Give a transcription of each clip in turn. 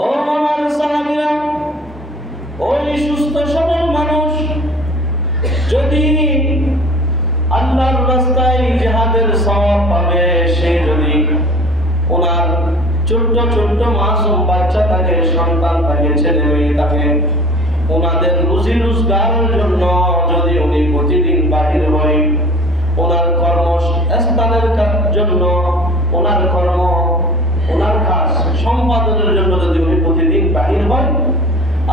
ও আমার সাহাবীরা, ওই সুস্থ সবল মানুষ যদি আল্লাহর রাস্তায় জিহাদের সওয়াব পাবে, সে যদি ওনার ছোট্ট ছোট্ট মাসুম বাচ্চা থাকে, সন্তান থাকে, ছেলে মেয়ে থাকে, ওনাদের রুজি রোজগারের জন্য যদি উনি প্রতিদিন বাহির হয়, ওনার কর্মস্থানের জন্য, ওনার কাজ সম্পাদনের জন্য যদি উনি প্রতিদিন বাহির হয়,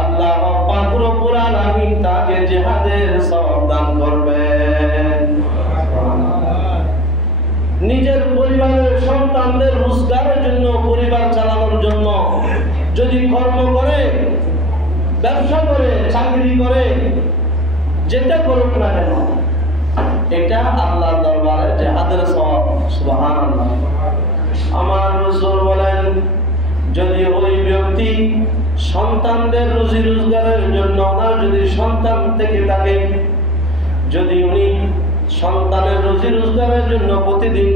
আল্লাহ পাক রব্বুল আলামিন তাকে জিহাদের সওয়াব দান করবেন। নিজের পরিবারের সন্তানদের রোজগারের জন্য, পরিবার চালানোর জন্য যদি কর্ম করে, ব্যবসা করে, চাকরি করে, যেটা করুক না কেন, এটা আল্লাহর দরবারে জিহাদের সওয়াব। সুবহানাল্লাহ। আমার রাসূল বলেন, যদি ওই ব্যক্তি সন্তানদের রুজি রোজগারের জন্য, ওনার যদি সন্তান থেকে থাকে, যদি উনি সন্তানের রুজি রোজগারের জন্য প্রতিদিন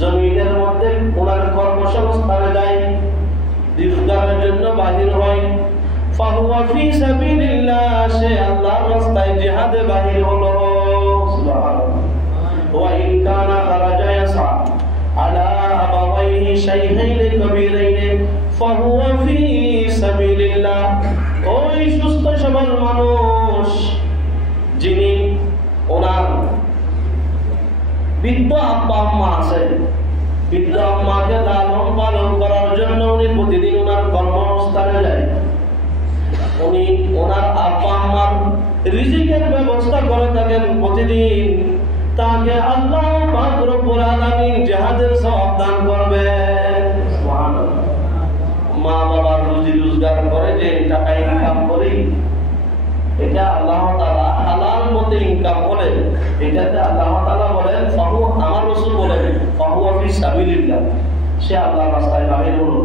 জমিনের মধ্যে ওনার কর্মসংস্থানে যায়, রোজগারের জন্য বাহির হয়, ফাহুয়া ফি সাবিলিল্লাহ, সে আল্লাহর রাস্তায় জিহাদে বাহির হলো। সুবহানাল্লাহ। ওয়া ইন কানা খারাজা ইয়াসা আলা আবাওয়াইহি শাইখাইনি কাবীরাইনি ফাহুয়া ফি সাবিলিল্লাহ। ওই সুস্থ সবল মানুষ যিনি ওনার বৃদ্ধ আব্বা আম্মা আছে, বৃদ্ধ আম্মাকে লালন পালন করার জন্য উনি প্রতিদিন ওনার কর্মস্থানে যায়, উনি ওনার আব্বা আম্মার রিজিকের ব্যবস্থা করে থাকেন প্রতিদিন, তাকে আল্লাহ পাক রব্বুল আলামিন জিহাদের সওয়াব দান করবেন। সুবহানাল্লাহ। মা বাবার রুজি রোজগার করে যে টাকা ইনকাম করি, এটা আল্লাহ তাআলা হালাল মতে ইনকাম করে, এটাতে আল্লাহ তাআলা বলেন ফাহু, আমার রাসূল বলেন ফাহুয়া ফি সাবিলিল্লাহ, সে আল্লাহর রাস্তায় বাহির হলো,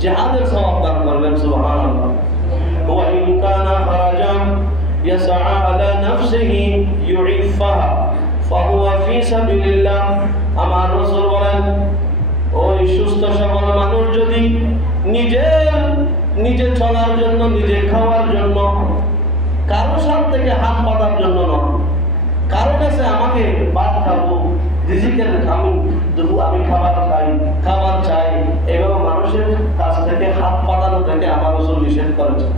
জিহাদের সওয়াব দান করবেন। সুবহানাল্লাহ। ওয়া ইন কানা খারাজান ইয়াসআ আলা নাফসিহি ইউইফাহা ফাহুয়া ফি সাবিলিল্লাহ। আমার রাসূল বলেন, ওই সুস্থ সবল মানুষ যদি নিজে চলার জন্য, নিজে খাওয়ার জন্য, কারো সাথ থেকে হাত পাতার জন্য নয়, কারো কাছে আমাকে ভাত খাবো, রিজিকের আমি খাবার চাই, এভাবে মানুষের কাছ থেকে হাত পাতানো থেকে আমার রাসূল নিষেধ করেছে।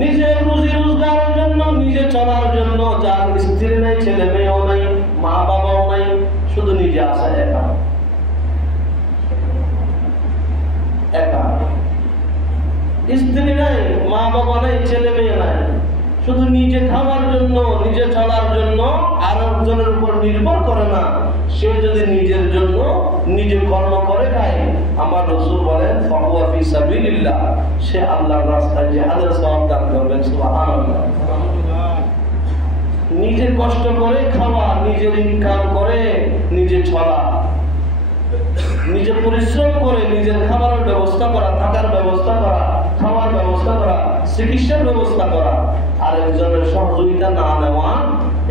নিজের রুজি রোজগারের জন্য, নিজে চলার জন্য, যার স্ত্রী নাই, ছেলে মেয়েও নাই, মা বাবাও নাই, শুধু নিজে আছে একা, স্ত্রী নাই, মা বাবা নাই, ছেলে মেয়ে নাই, শুধু নিজে খাওয়ার জন্য, নিজে চলার জন্য, আর একজনের উপর নির্ভর করে না, সে যদি নিজের জন্য নিজে কর্ম করে খায়, আমার রাসূল বলেন ফাহুয়া ফি সাবিলিল্লাহ, সে আল্লাহর রাস্তায় জিহাদের সওয়াব দান করবেন। সুবহানাল্লাহ। নিজে কষ্ট করে খাওয়া, নিজের ইনকাম করে নিজে চলা, নিজে পরিশ্রম করে নিজের খাবারের ব্যবস্থা করা, থাকার ব্যবস্থা করা, খাওয়ার ব্যবস্থা করা, চিকিৎসার ব্যবস্থা করা, আর একজনের সহযোগিতা না নেওয়া,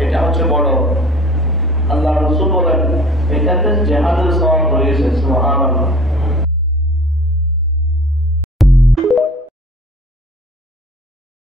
এটা হচ্ছে বড়। আল্লাহ রাসূল বলেন এটাতে জিহাদের সওয়াব রয়েছে। সুবহানাল্লাহ।